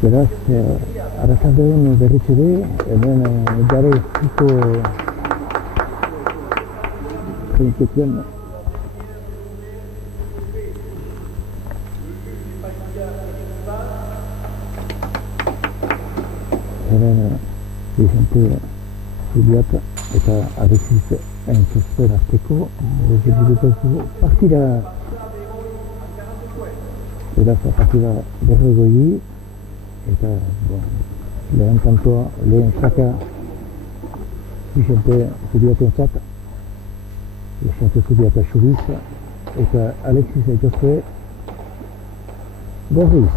Beraz, arratsaldean berriz ere, hemen Garaziko trinketuen hemen Vicente Zubiak eta Alexis Entzusten arteko partida beraz, partida berrogoi eta lehen kantoa, lehen zaka Vicente Zubiakentzat Vicente Zubiak Xuriz eta Alexis Entzuste berriz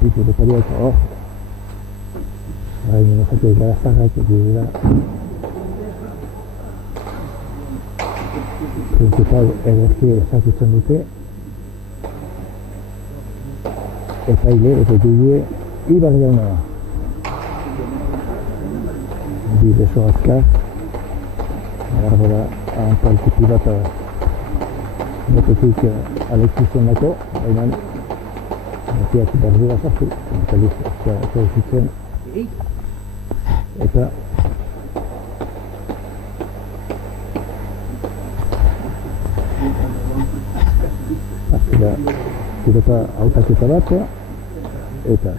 ditu depariak hor hain jate garazarrak dira principal ederki ezagutzen dute epaile eta duie Ibar jauna bi beso azkar garbora antalkuti bat botetik Alexisen dako baina batiak berdura sartu eta zitzen eta partida pilota hautaketa bat eta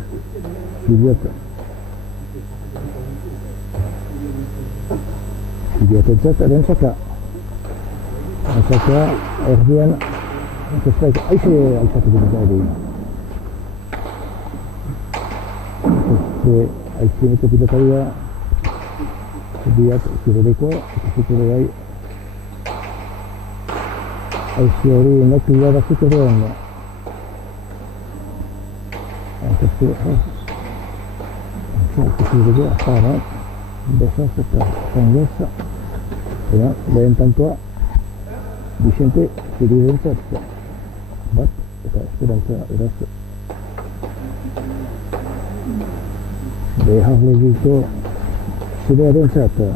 Zubiakentzat erentzaka erdian entzestak aize altzatuko dut ere aizieneko pilotaria Zubiak zirerekoa eta zikure gai aizi hori neku gara zikure ondo zikure azara besaz eta zangeza eta lehen tantoa Vicente Zubiakentzat bat eta esperantza eraz beharlegiko zirearentzat beraz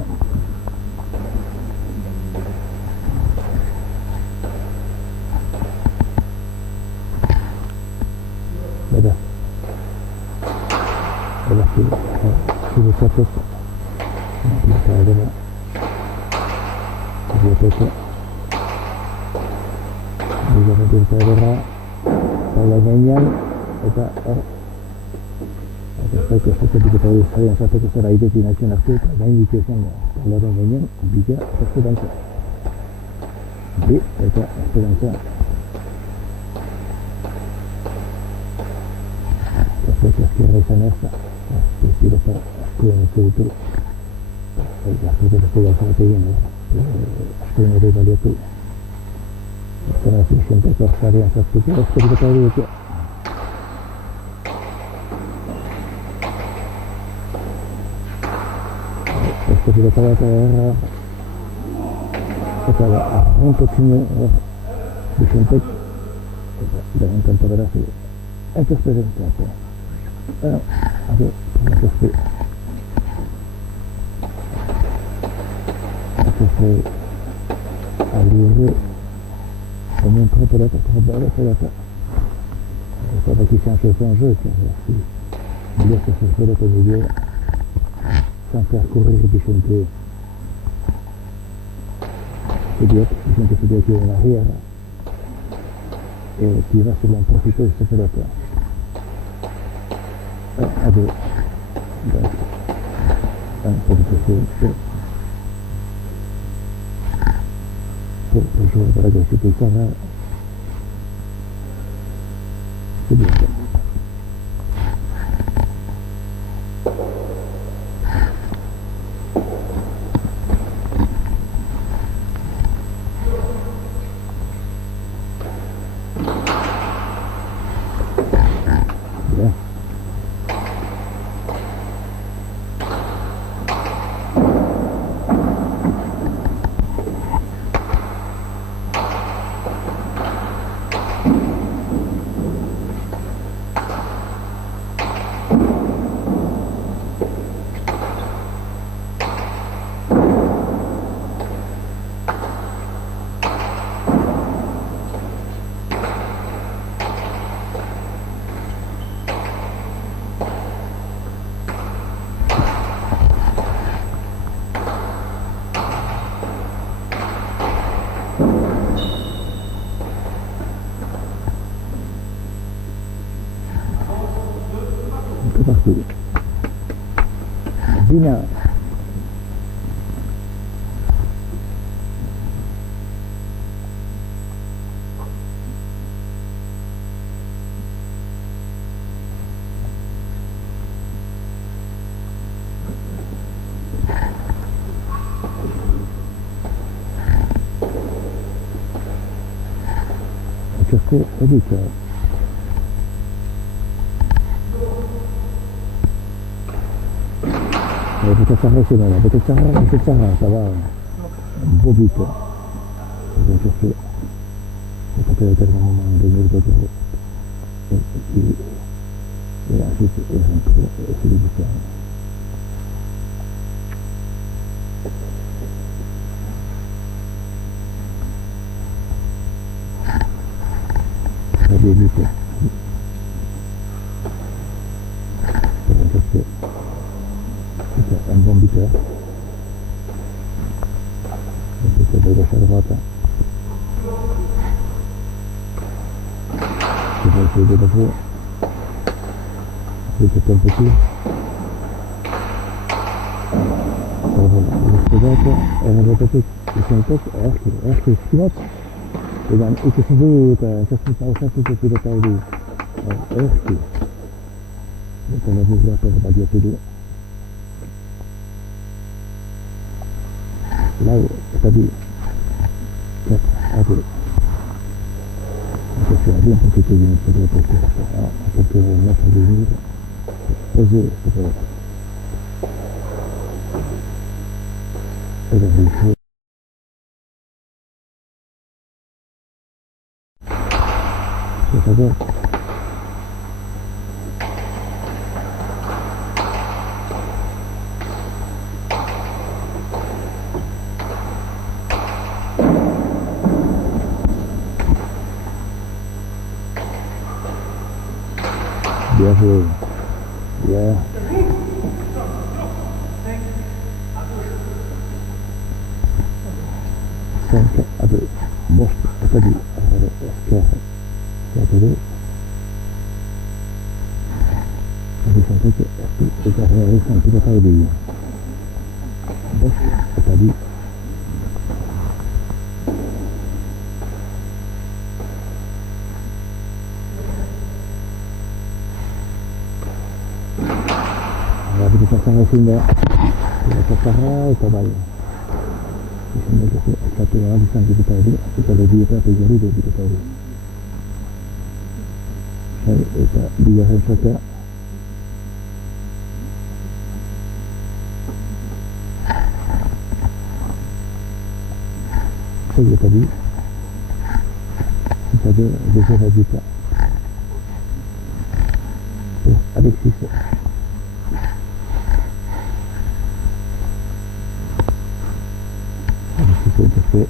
ziretzatez eta edera ziretzatez bigarren eta edera taula gainean eta Zaiko estatetik eta hori zaian zateko zara aitetik nahitzen hartu eta gain ditu esan taularen gainean bila esperantza bi eta esperantza Zaiko azkerra izan ez pilota askoen uste ditu askoen eta gauzak egin askoen ere baliatu eta Vicenteko azkarean zartuko estatetik eta hori ditu pilota bat erra eta arruntotzine Vicentek eta lehen kanto beraz entzuste dentzat entzuste alirre hemen preparata preparata eta baki change son jeu si il se fait au milieu sans faire courir Vicente Zubiak qui est en arrière et qui va se l'en profiter de cette pelota à deux pour le joueur de la gauche qui est c'est bien ça. qui. Dina. Perché ho detto peut-être ça reste là, peut-être ça va un po' vite perché poteva trovare un determinato e anche si riduce la vita perché è un buon bicchiere perché poi lasciare fatta che poi si vede dopo questo tempo qui l'ho spiegato e mi ha detto che il tempo è anche schivato e dan iets is gebeurd, ik heb het al gezegd dat je dat al doet. Echt goed. Ik kan het niet zeggen wat je te doen. Nou, tadi, kijk, aduh. Ik heb een poquito de un poco de pesca, porque no se olvida. Oye, pero dice saber biasa ya sampai ada bos tadi ada sekarang dulu di sampai che è realizzato da fare di bos tadi habis dipasang sehingga kita pakai kembali sehingga satu yang bisa kita lebih kita jadi kita tahu saya dia saja saya tadi saja bisa kita Alexis perché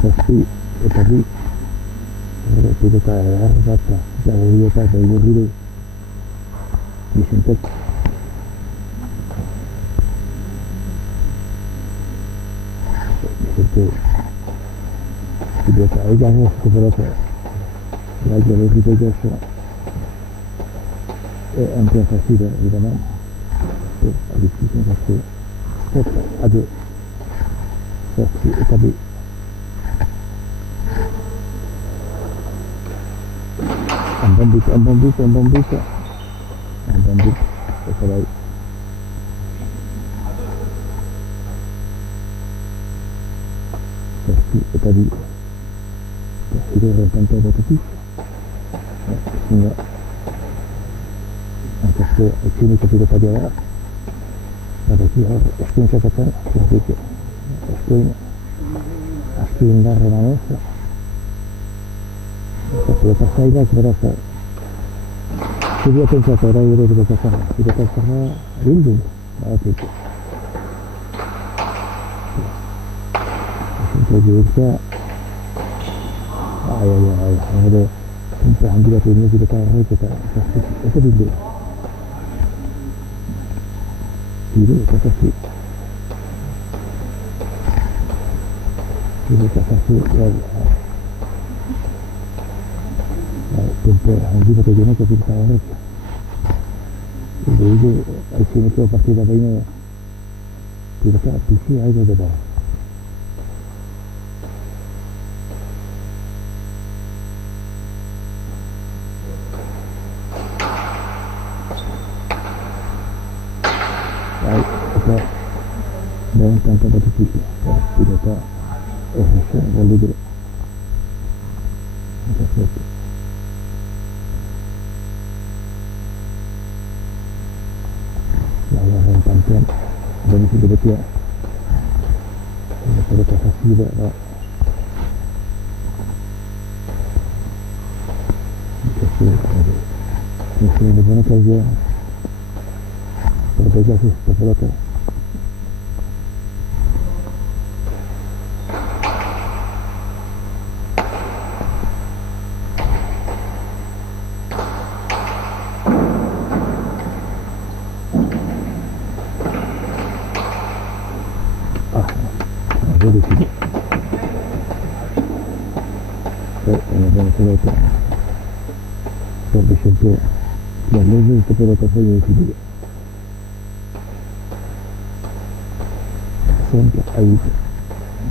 pasti tadi tidak kayak apa jangan dia pakai dulu disinfek tidak tahu jangan seberapa lagi lebih bagus amplifikasi dah di mana tuh habis itu satu set ada saksi tadi ambang buka setelah saksi tadi sudah rentan tadi sehingga angkat ke sini ketika tadi awak pada dia eskin saya kata sedikit eskin dah remanes lepas saya berasa sedia pensar orang yang berkata tidak terserah rindu itu juga ayah ada sampai hampir ini kita tahu kita itu rindu itu kata sih itu kata sih ya tempat hampir kita jenis kita tahu itu sini tu pasti dah ini kita PC aja dah dan tanpa batu putih tidak tak rasa boleh gerak macam itu layaran pantuan dan itu betul pada kasasi tak mesti ada mana kerja berbeza sih terpelota di sini. Ini pelota. Sampai dan ini pelota saya di sini. Sampai air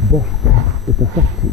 Boston itu saksi.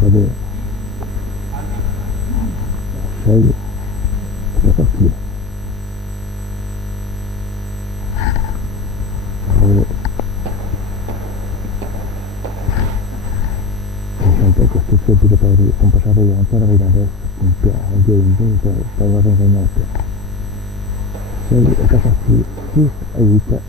Pada saya dapat dia sampai ke situ tidak tahu tempat apa yang antara ada tempat dia ini tahu apa yang ada saya dapat sih ayat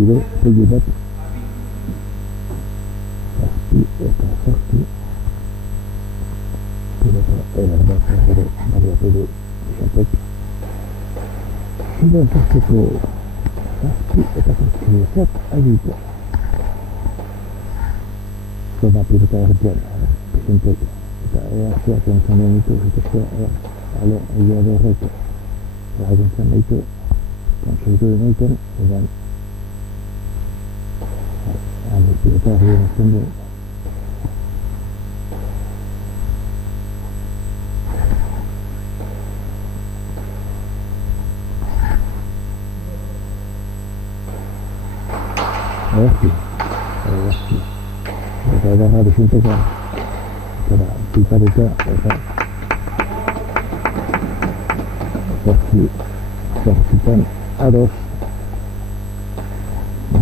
zazpide pegi bat, zazpi eta zazpi, pilota erar bat ere baliatu du Xapek. Ziren zazteko zazpi eta zazpi ezak agitu. Zona pilota erdian, presentek, eta zeak entzan ditu, eta ale, egia derreko. Entzan ditu, konsulitu deneiten, edan pilota erdian ezten du. Erazki. Eta edarra dizinteko, eta pipareta, eta zortzitan ados,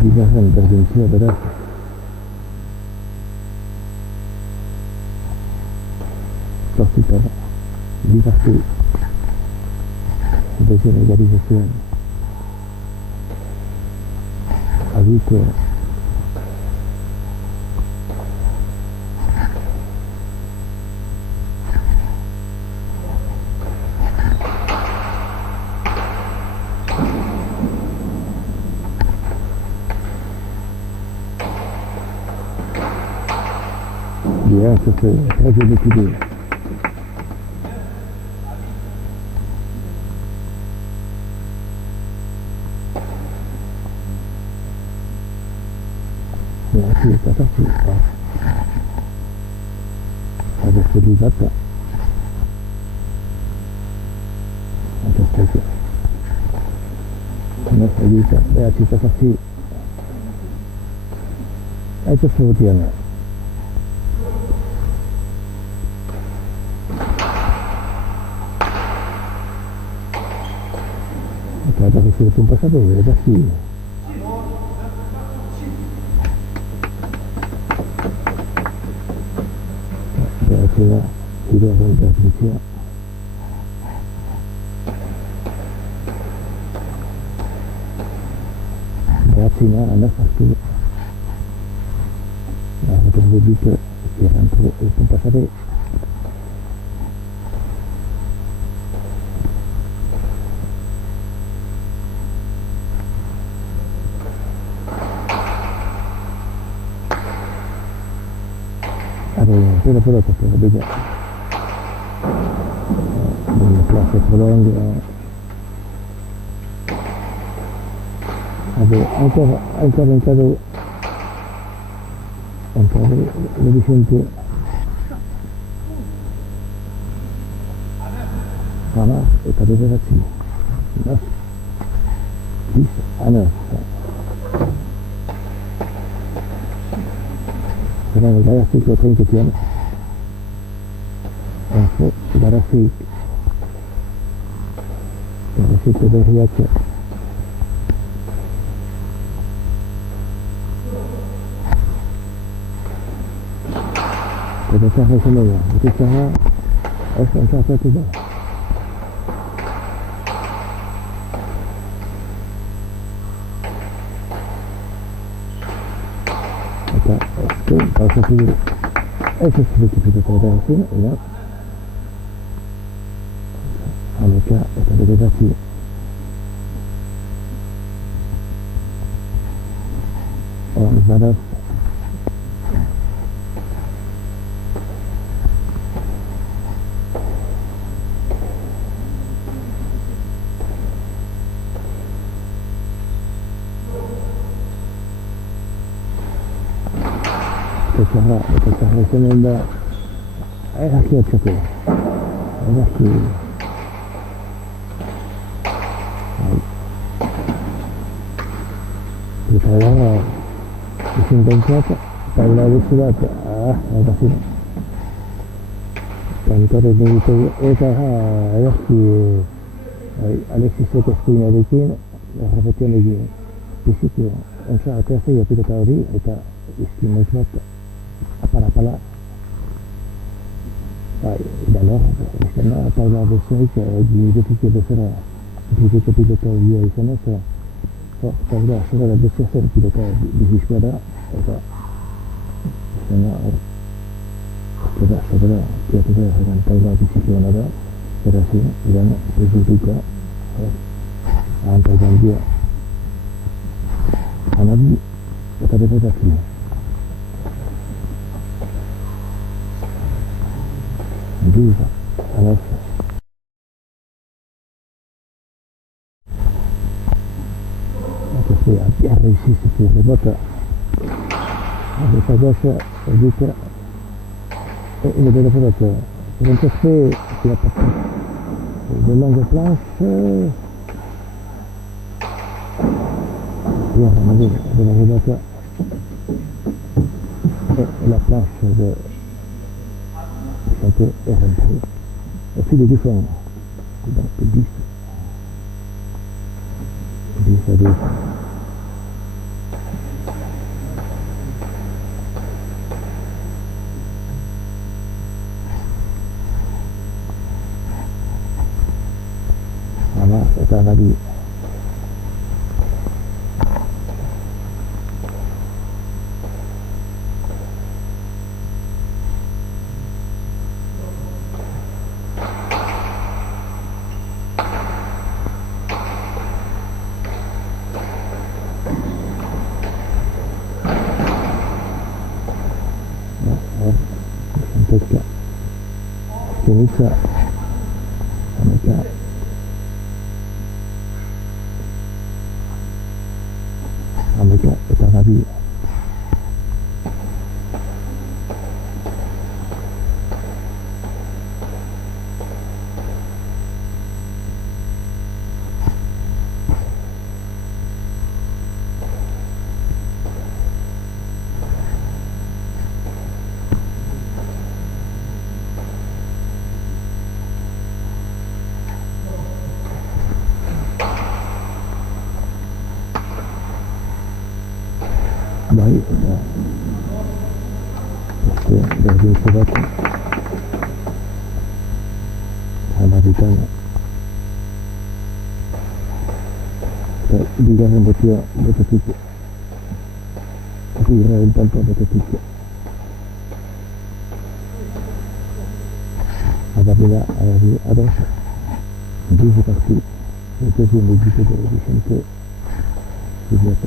bigarren berdintzia beraz. Zortzitan, bigartu, dezen egalizazioan, agitu, ja, ça fait très bien étudié. Merci, c'est parti. Avec celui-là, on peut se faire. Notre vita, c'est parti. Et tout ce que vous Kata kecil tumpas apa ya pasti. Biasa tidak akan terbaca. Biasanya anak pasti. Nah, terlebih ke yang tumpas apa. Ada pelota beda. Plastik pelong ada angkar lebih simpel. Karena itu beda sih. Nah, bisa ada. Karena saya sih kau kecian. Aku saudara sih terlihat. Kita cari semua. Kita cari SMK itu. Kalau sedikit kita pada sini, ya, Amerika itu berdekati. Orang barat, Cara semenda aqui é tipo aqui kita disimpan siapa kalau sudah apa sih kantor itu aqui Alexis se cocina de quien la repetición de principio o sea que hace ya pide tauri eta esquema para alors justement par la version que du petit de faire du petit de tauri et ça sebelah saudara bersiasat kita di sepeda apa sana saudara kita akan tahu di sisi mana ada terasi dan itu juga antar janji anak kita beda sih juga anak a réussi cette botte avec sa gauche vite et il est de la pelote il a fait il a parti de longues planches bien on a vu de la pelote et la planche de chantier est rentrée au fil du fond donc 10 à 10 kita lagi Amerika kita lagi baik dari sobat abadikan di dalam betul titik tapi Israel tanpa betul titik apabila ada di seperti itu pun begitu dari sampai dibuat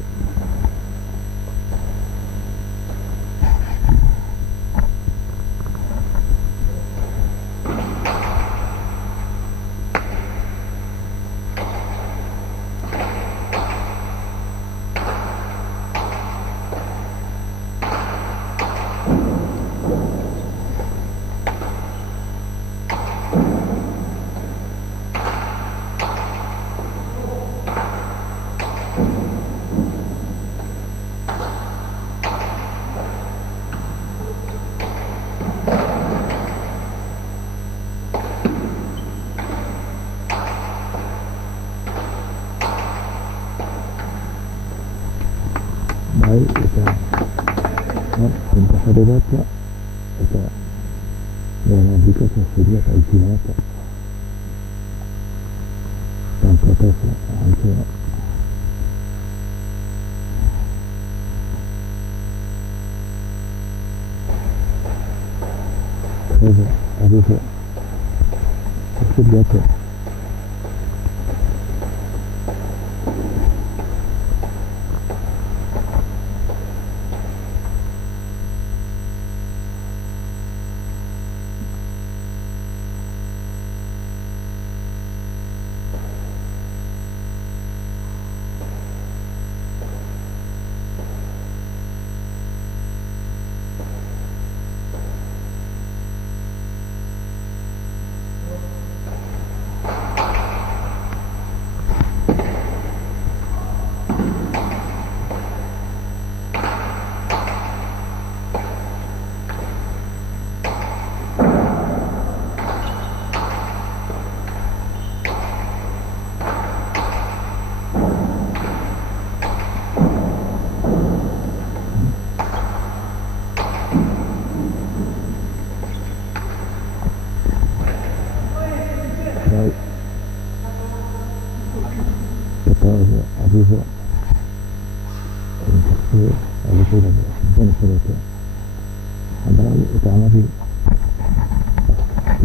baik kita pinta saudara kita dengan jika sesudah kajian tanpa tes hancur ada sesudah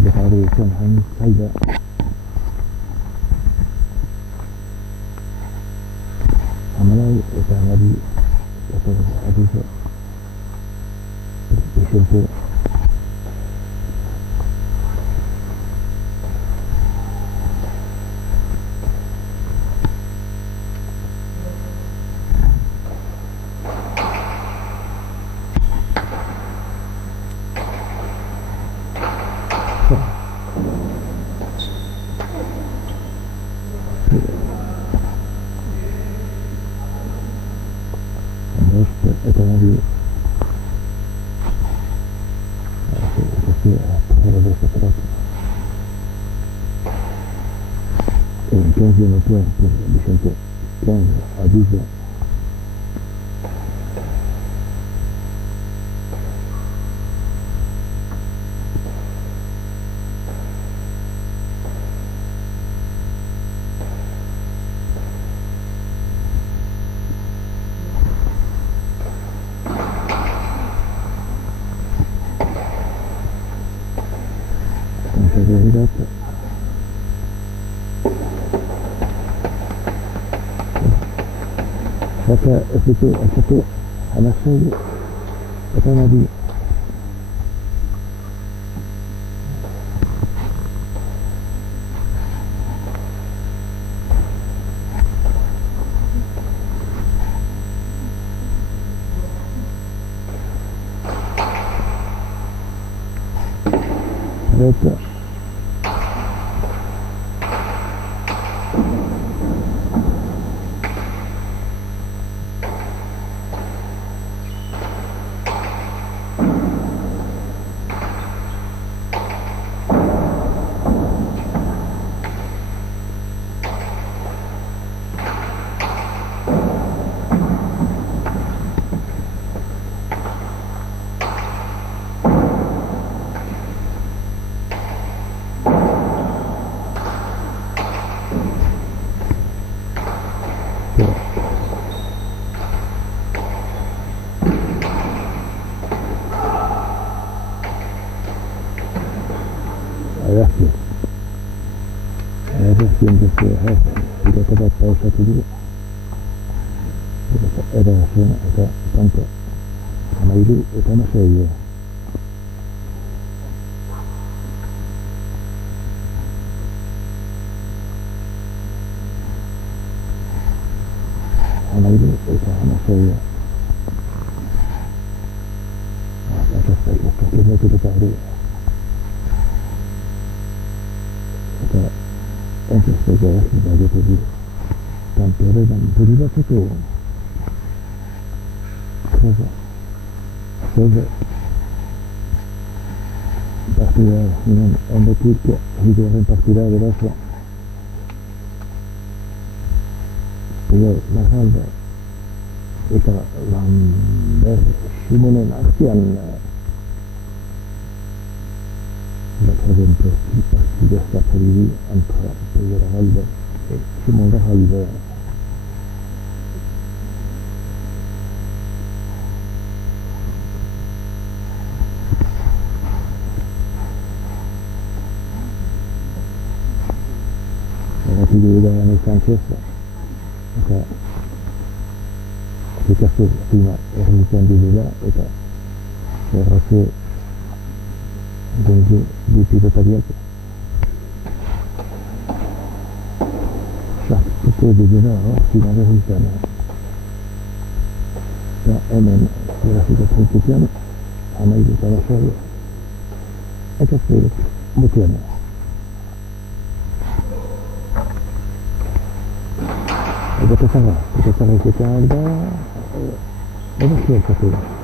de Paris Schönheim Seide Amalai eta Amari eta Adiza Vicente eta Amari et 15e point pour Vicente 15 à 12 Maka itu anak saya kata Nabi mereka yang saya tidak dapat tahu satu dulu ada saya agak tampak sama itu utama saya sama itu utama saya ada saya kakinya tidak tahu entonces sebagai tadi tampere dan berilah itu coba partida en equipo hidup en partida de base pero la halda eta lamber Simonen Artian per esempio il partito sta per lì entre Pedro Halbe e Simon Halbe la figura di Sanchez che questo prima era un candidato e era che di pilotariato tutto di nuovo fino alla risultata da MN la situazione piano a mai di la serie e che poi lo tiene e dopo sarà che calda e non si è capito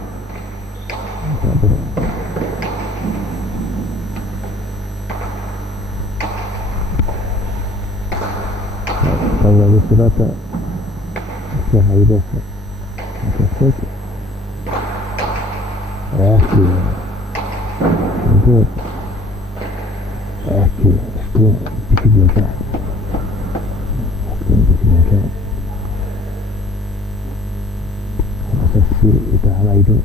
la ritirata che hai detto anche questo qui difficoltà asasi itahala itu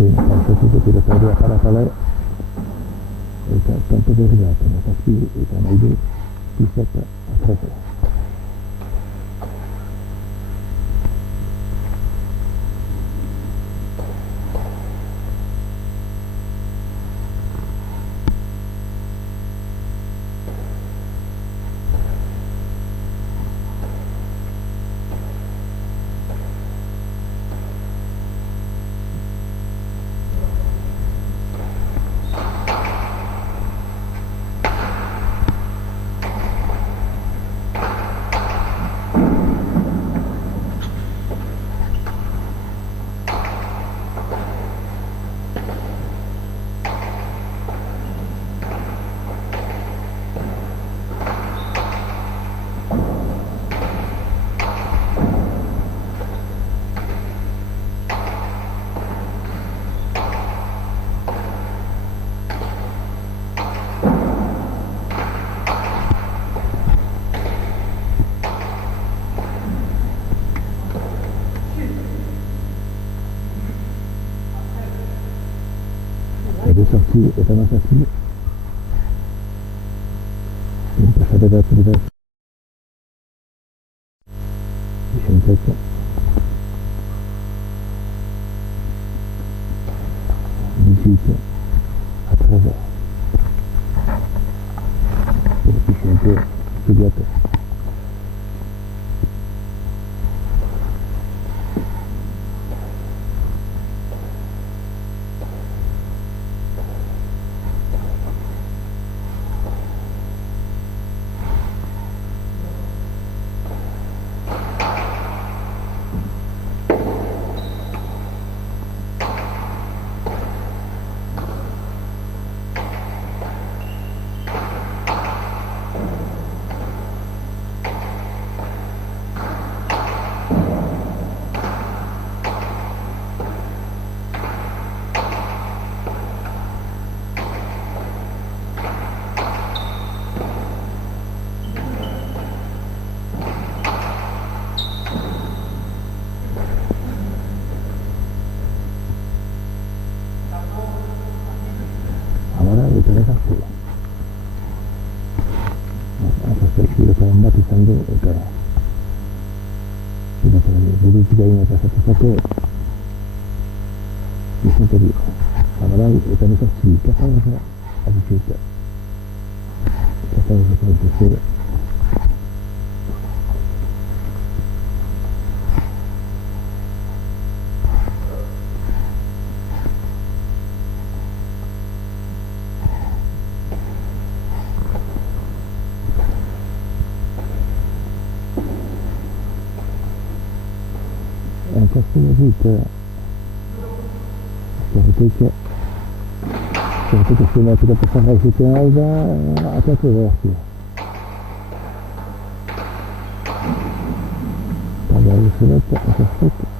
screen satu itu tidak tahu apa salah eta kanpo berri bat, zazpi eta nahi du pista eta atrasa. Zazpi eta mazazpi pasare batri bat izentzeko bizitza atrasa izente studiate bat izan du eta burutik egin eta zatuzate disenterio amaral eta nezazzi kazagoza adizita kazagoza adizita questa vita che si mette da passare ai settimane a quattro versi allora il soletto aspetta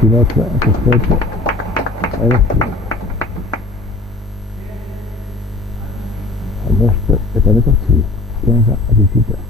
Pilota aspetta adesso è per le così pensa a visitare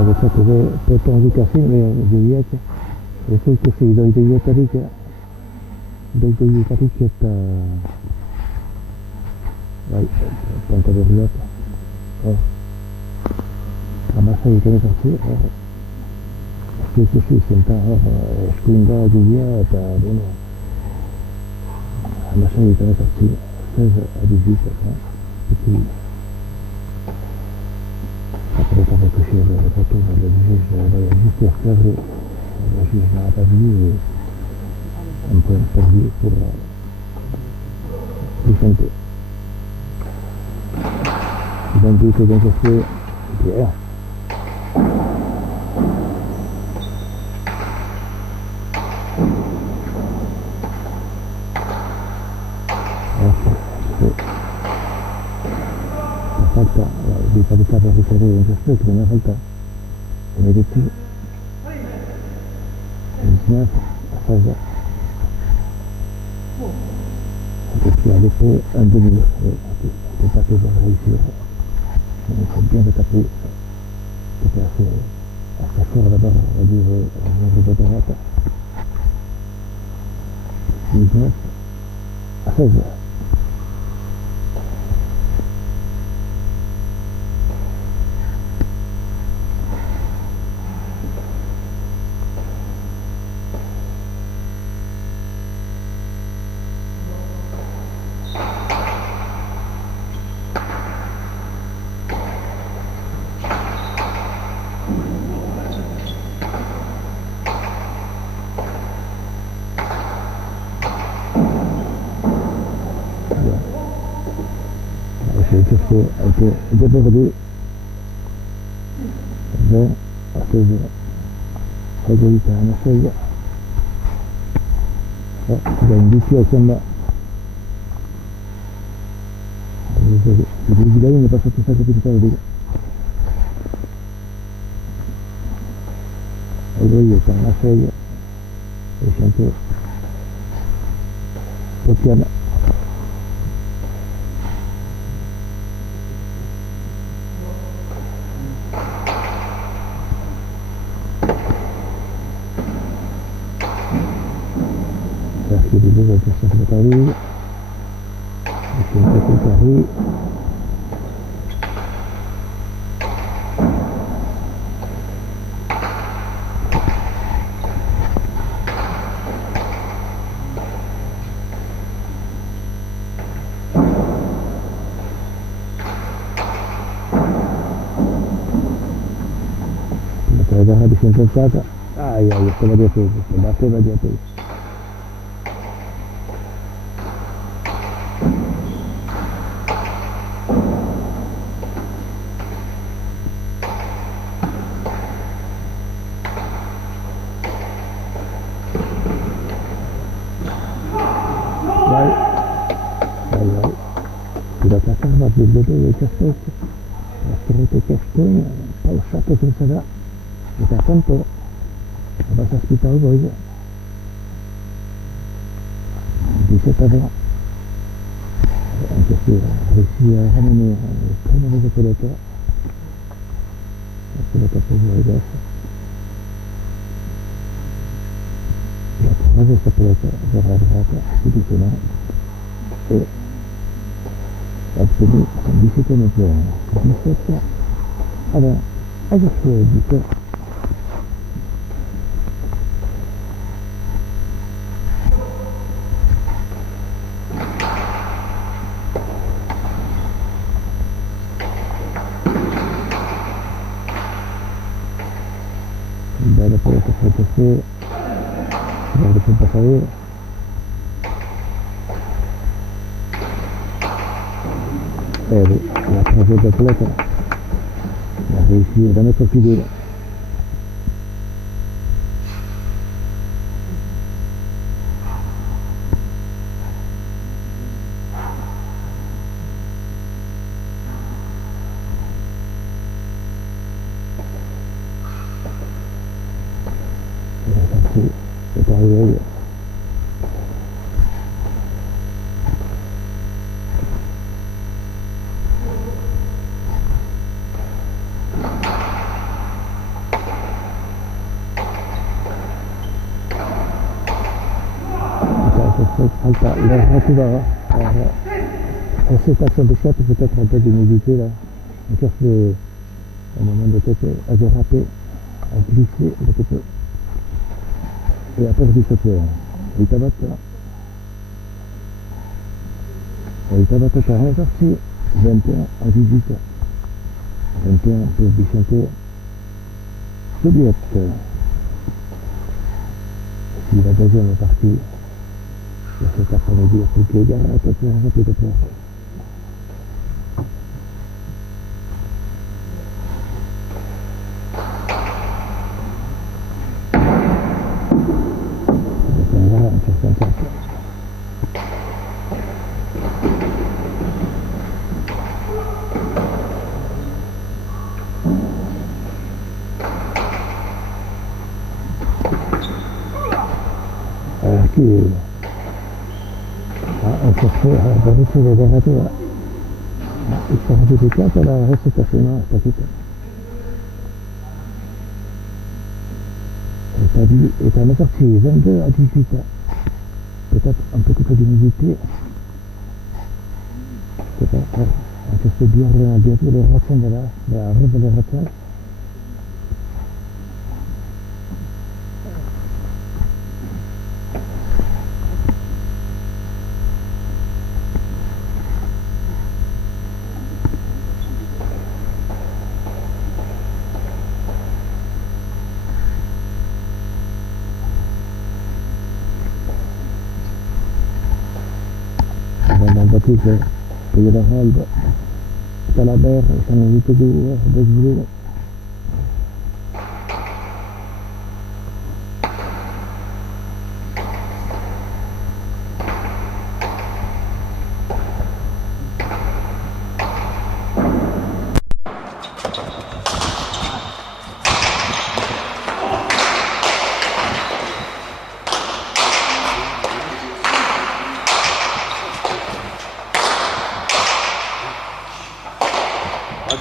Adesso per indicazione biglietto e poi così do bigliettarik eta bai, panta berriak amasai egiten ez che così sentavo squindato via per uno alla salita ne faccio stessa a visita perché après t'avais couché le retour vers le juge juste à faire le juge n'a pas vu un peu perdu pour santé donc il faut bien que c'est bien falta di qualità per riferire in questo aspetto, una volta come detto bisogna fare perché adesso un demi le tapis vont réussir il faut bien le taper c'est assez fort d'abord à dire au niveau de droite 19 à 16 anche dopo di attesa favorita una soglia da indizio insomma il guidarino è passato un sacco di tardi allora io con una soglia e sento possiamo di dove questa segretaria e questa segretaria la gara di sentenziata stava di attesa sudah kakak masih dulu ya castor itu castornya kalau satu selesai kita tentu bahasa hospital boleh bisa tada anjir Rusia ini kamu bisa kereta boleh biasa ya harus kereta berharga di sana Absolut, kondisi itu macam kondisi itu ada sulit juga. Dari proses dari pasar la tragedia completa la réussir dans notre figure c'est arrivé falta la retirada cette action de choix peut-être un peu d'humidité là en cas de un moment de tête à déraper à glisser un petit peu e ha perso il sapere. E Tabata est parti 21 à 18 ans. 21 pour Vicente Soviet. Si la deuxième partie de cet après-midi, toutes les gars, rapide. Qui ha forse la garratura, ma è stata dedicata alla recitazione statale. Et à la partie 22 à 18 ans. Peut-être un petit peu d'humidité. Aceste bientôt les ratins de la rive des ratins. Battuto per la calda, dalla terra, sono tutte due, del blu.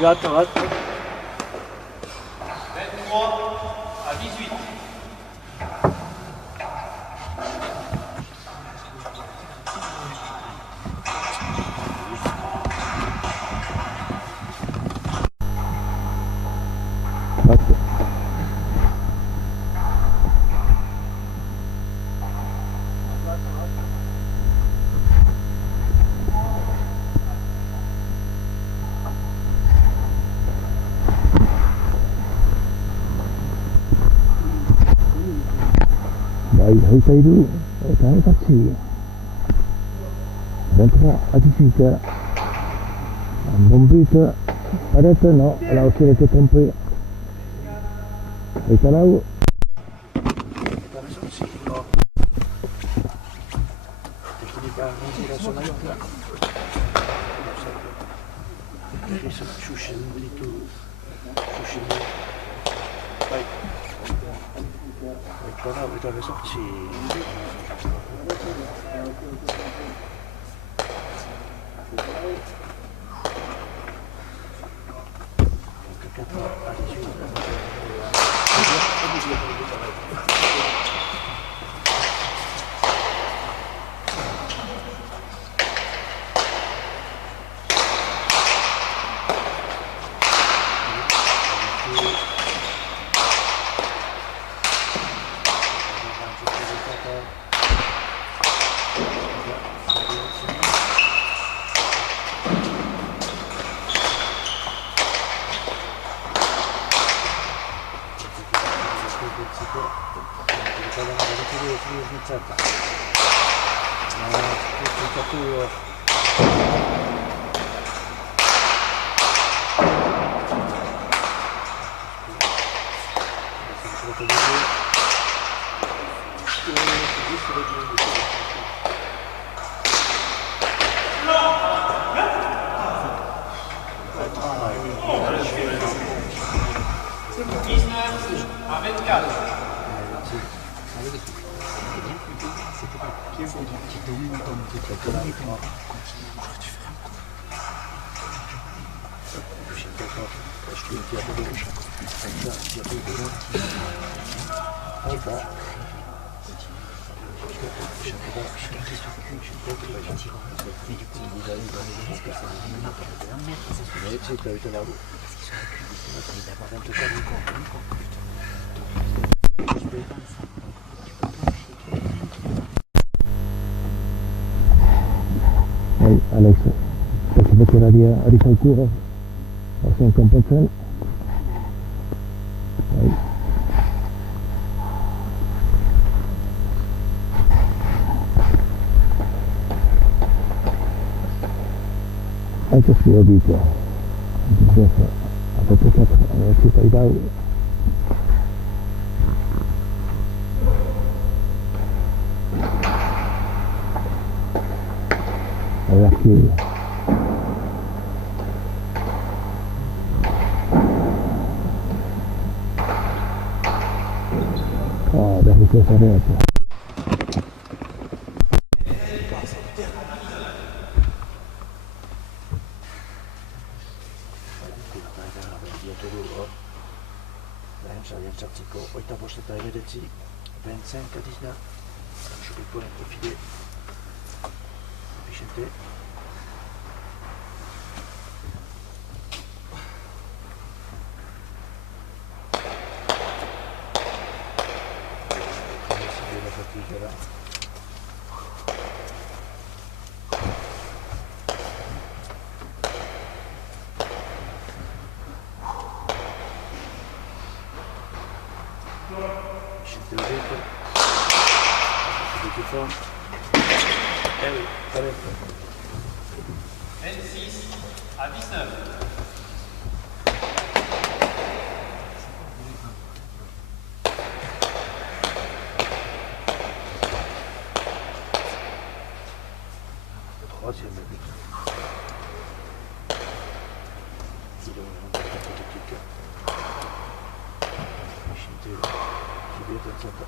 Attends. 23 à 18. Haitairu est parti 23 à 18. Un bon but. Arrête, non, là aussi elle était trompée. Et t'as là-haut. Udah besok sih. Alex, perché tiraria a risalcura, a 50%. Aí. Anche se io dico, a proprio l'università di Davide, alla chiesa. Oh, da questa rete. Sartzeko oita bost eta emeretzi Bentzen Kadizna Chubikoren profile Vicente la fatigue là Eh oui, allez. 26 à 19. Troisième but. Il est vraiment pas hypothétique. Vicente, qui vient de Santa.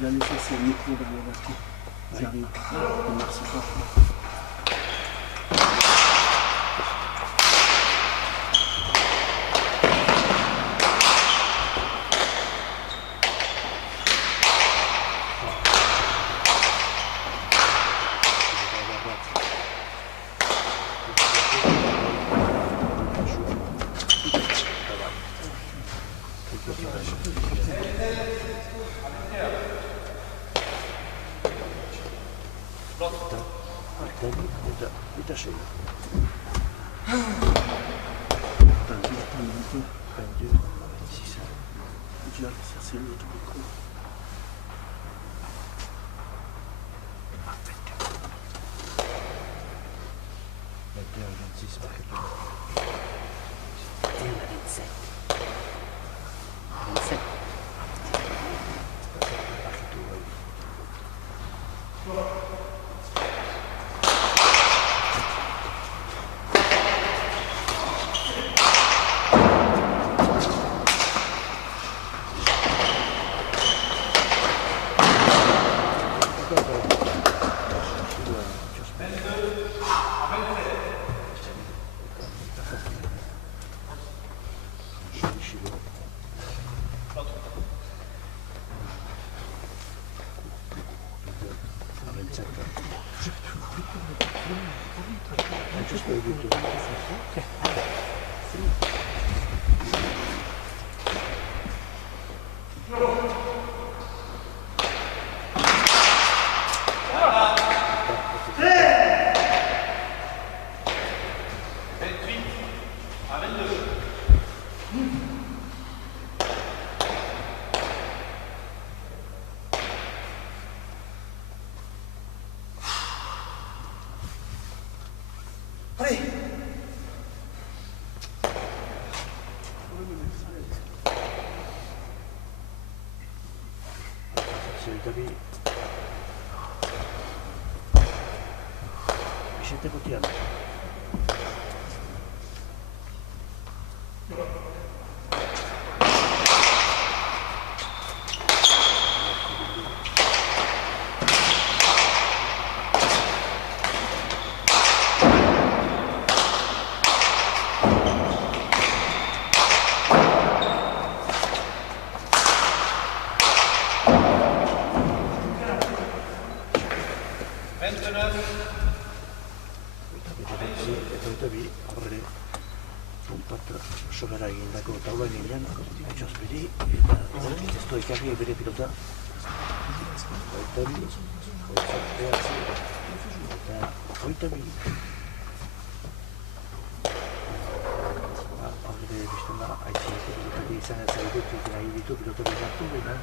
J'ai laissé ce micro dans la voiture. J'arrive. Merci pas. Détaché. J'ai cherché l'autre micro. Exacto. Just very good. Celui Vicente Gutiérrez. Sobera egindako taula ginean, itxosperi, eta ez du ekarri bere pilota. Hoita bi, eta hoita bi. Horre bizten da, haitzineko pilotari izan ez zaitut, nahi ditu pilotari hartu, baina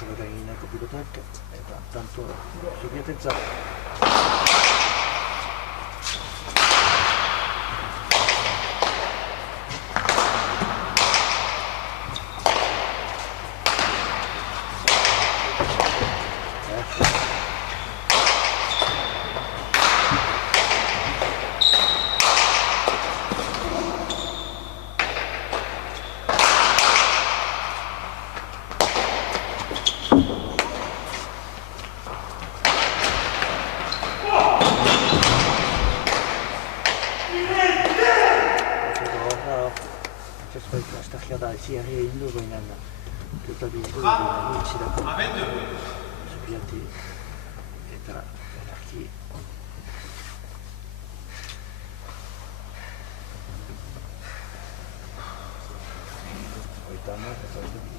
sobera egindako pilotak, eta tanto zubiatentzat. Da ziarri egin du behinan pilotari du itxirako zubiati eta erarki oita hamar eta oita bi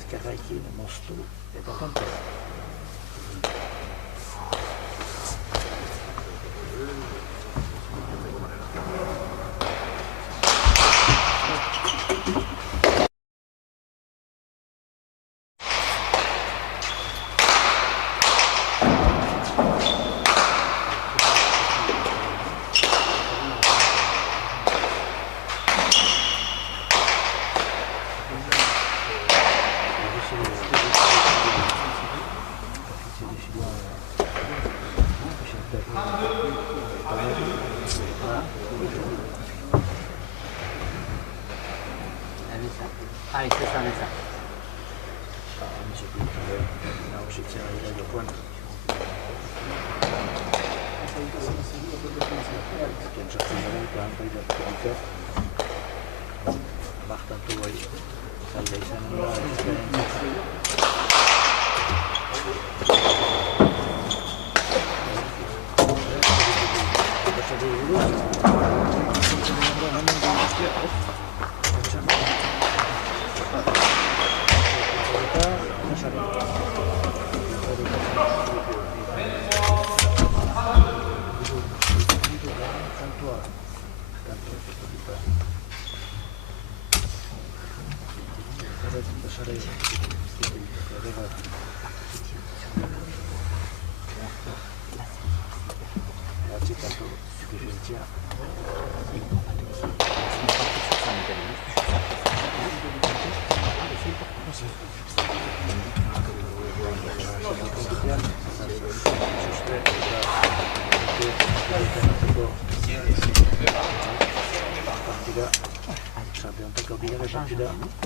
Scarraichino, Mostu e Papanto. Ahí se está esa. passare oggi tanto sufficienza partita sarebbe un po' capire la partita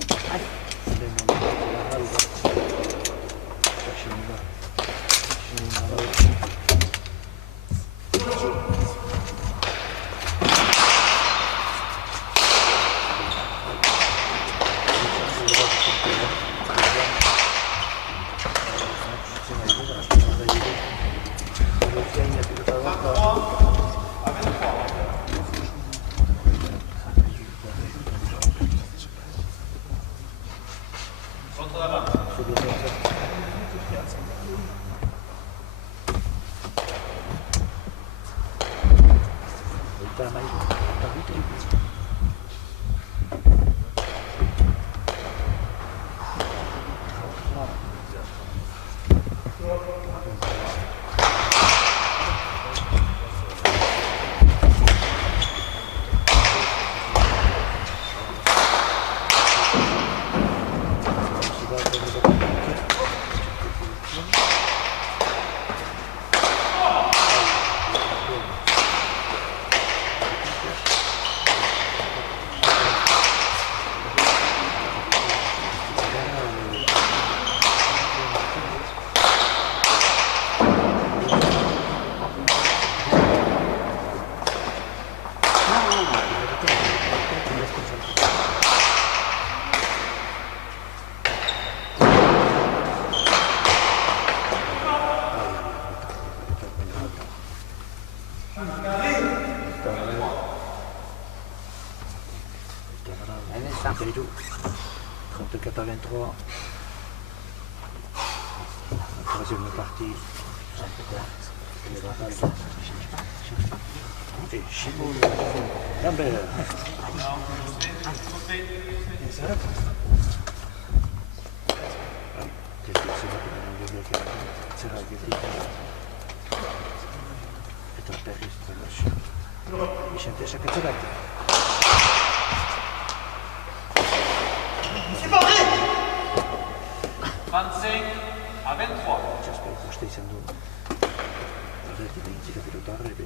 Caïdou, 34 à 23. La troisième partie. Et Chimou Lambert. C'est parti 25 à 23. J'espère que je t'ai sendo. Arrête de dire que tu as rêvé.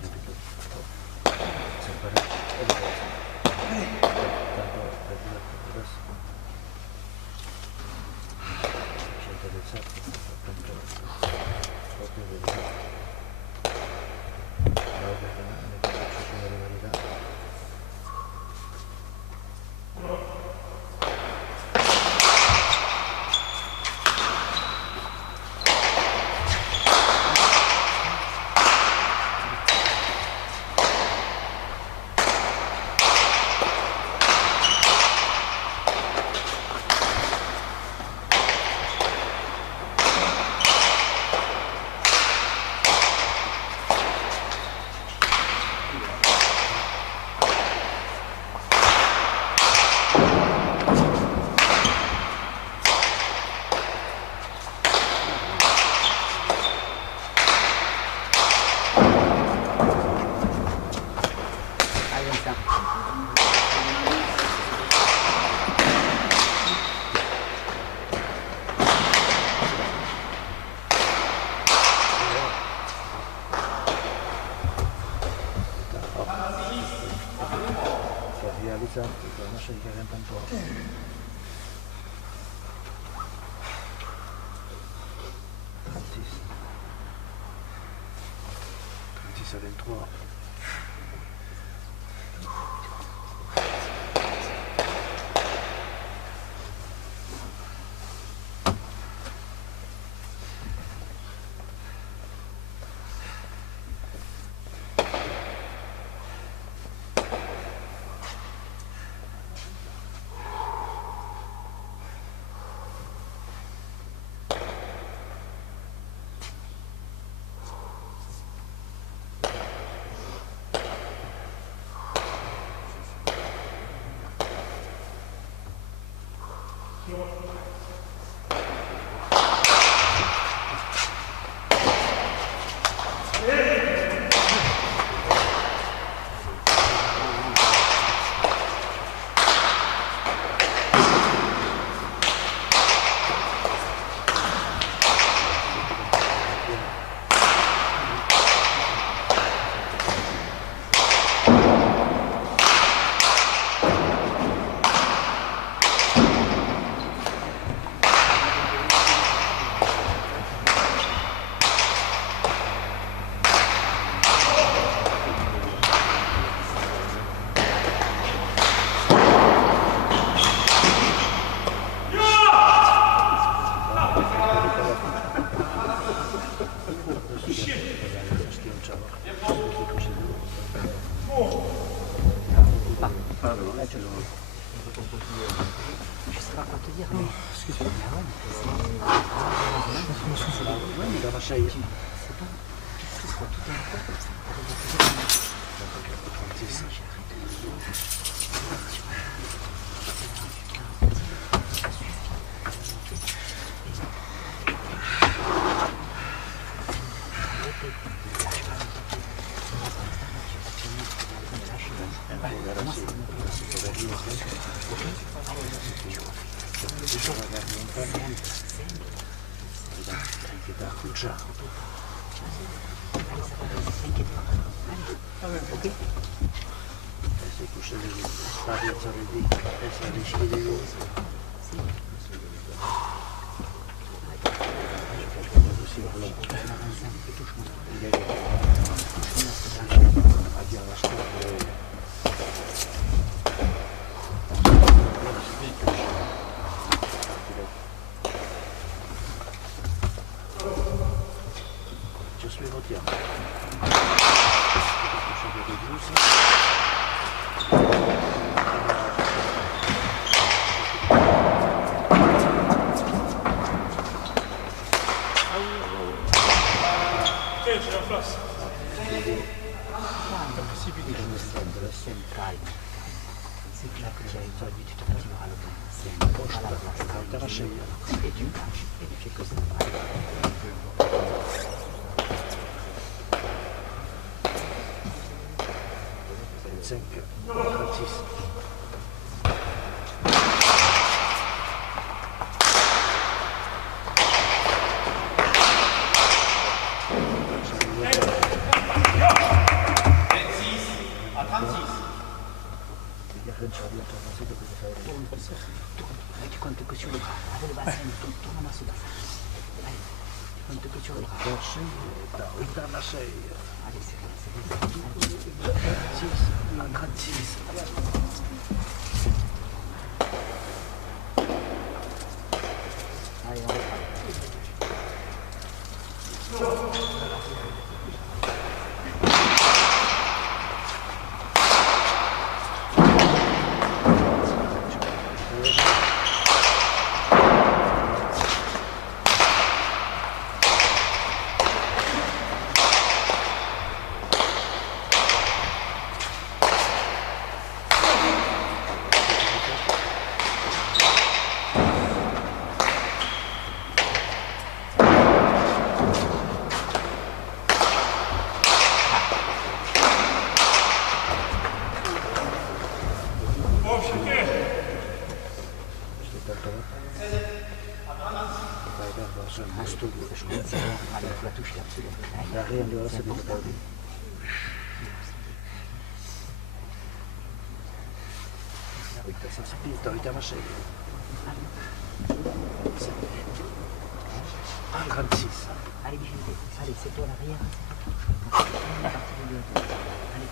Nasce di carente un po'. 36 à 23. pas quoi te dire. Excuse-moi. Ah ouais, Ouais, dans la chaîne. c'est pas. Tu fais quoi tout un peu. 36. C'est là que tu as établi, tu t'activeras le temps. C'est à la place. Et tu marches, et tu fais que ça. Tu comptes que sur le bras. Avec le bassin, tourne en bas ce bassin. Allez, tu comptes que sur le bras. Allez, c'est bon. 36. Allez, on repart. Allez, tu vas toucher absolument. Rien de c'est pour pas. Ça c'est pire, t'as été marché. 36. Allez, difficulté. Allez, c'est toi l'arrière. On est parti de deux. Allez.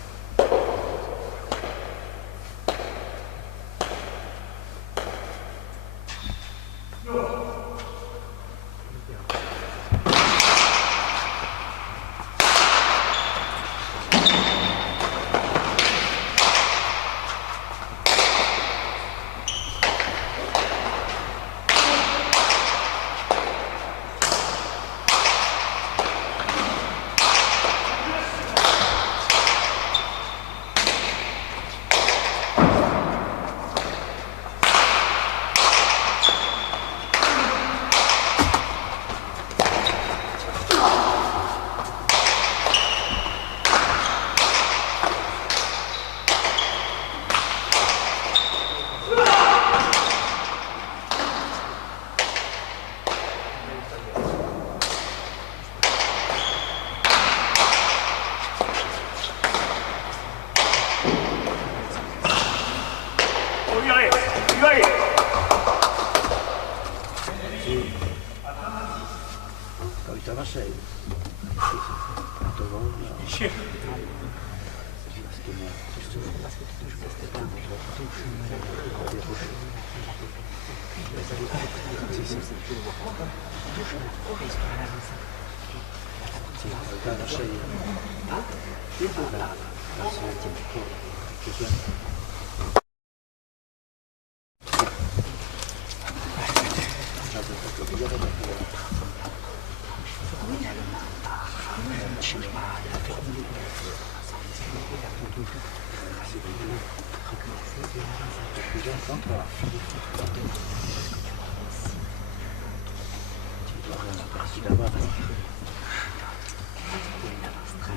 Parti là-bas.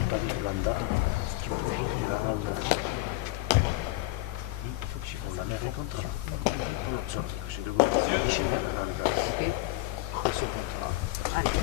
Pas d'Irlanda. On la met en contrat. J'ai de Allez.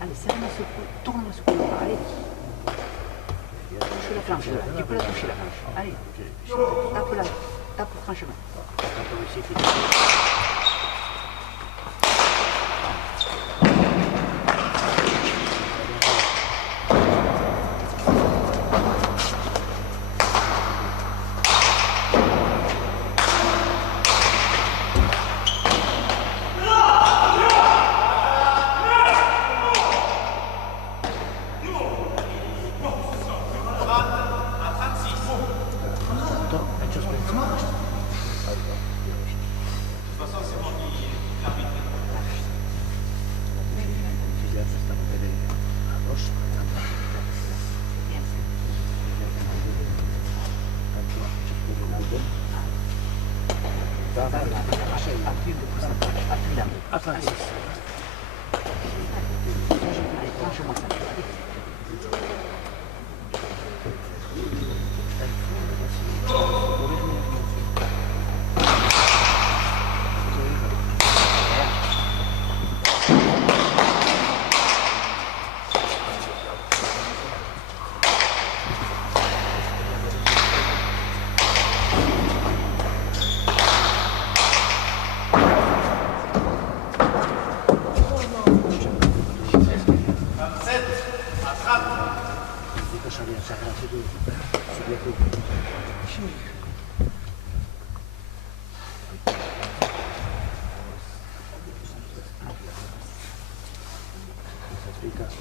Allez, serre-moi ce coup, tourne-moi ce coup. Allez. Touche la planche, là. Tu peux la toucher, la planche. Allez. Tape-la. Tape franchement.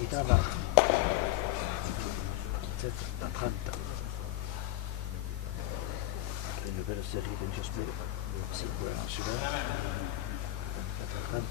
Itava 30. Une belle série de Jasper. C'est quoi celui-là 30.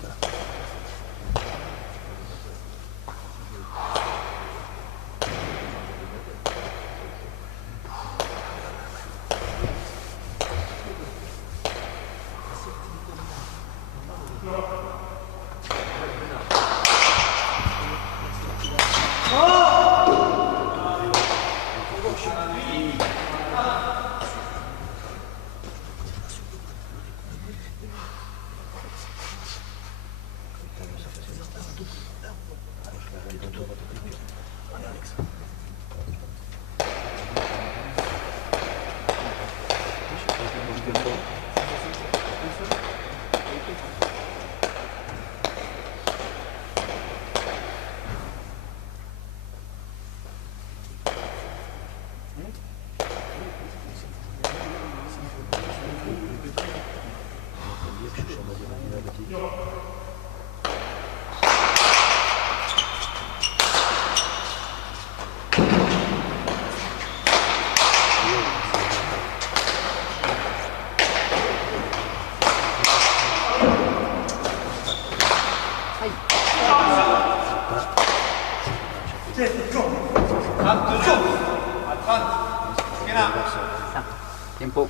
Tempo.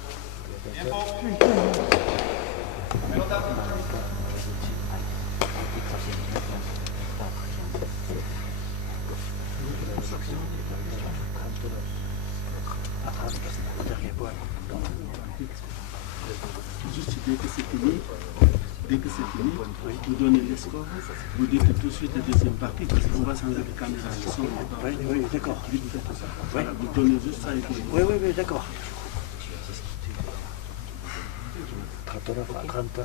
Juste dès que c'est fini, vous donnez les scores, vous dites tout de suite la deuxième partie, parce qu'on va changer de caméra. Oui, d'accord. Voilà, vous donnez juste ça et puis... Oui, d'accord. 30.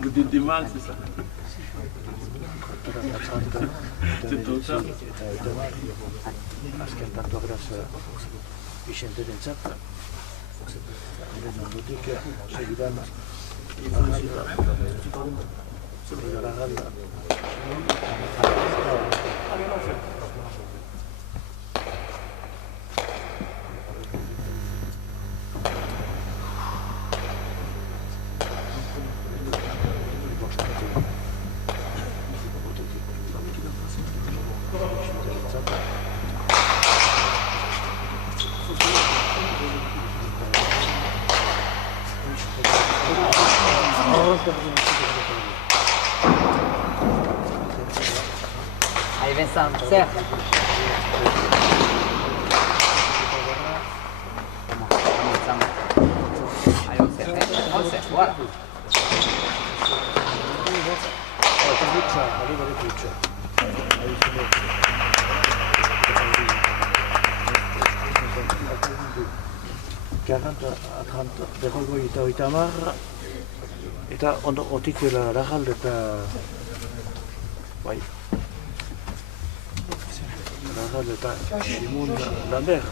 Vous dites du mal, c'est ça? C'est tout ça. Azken beraz Vicente-rentzat, ondotik segidan Allez Vincent, serre. Allez, on serre, on serre, voilà. Berrogeita hogeita hamar, eta otik Larral eta bai Larral eta Simon Lambert.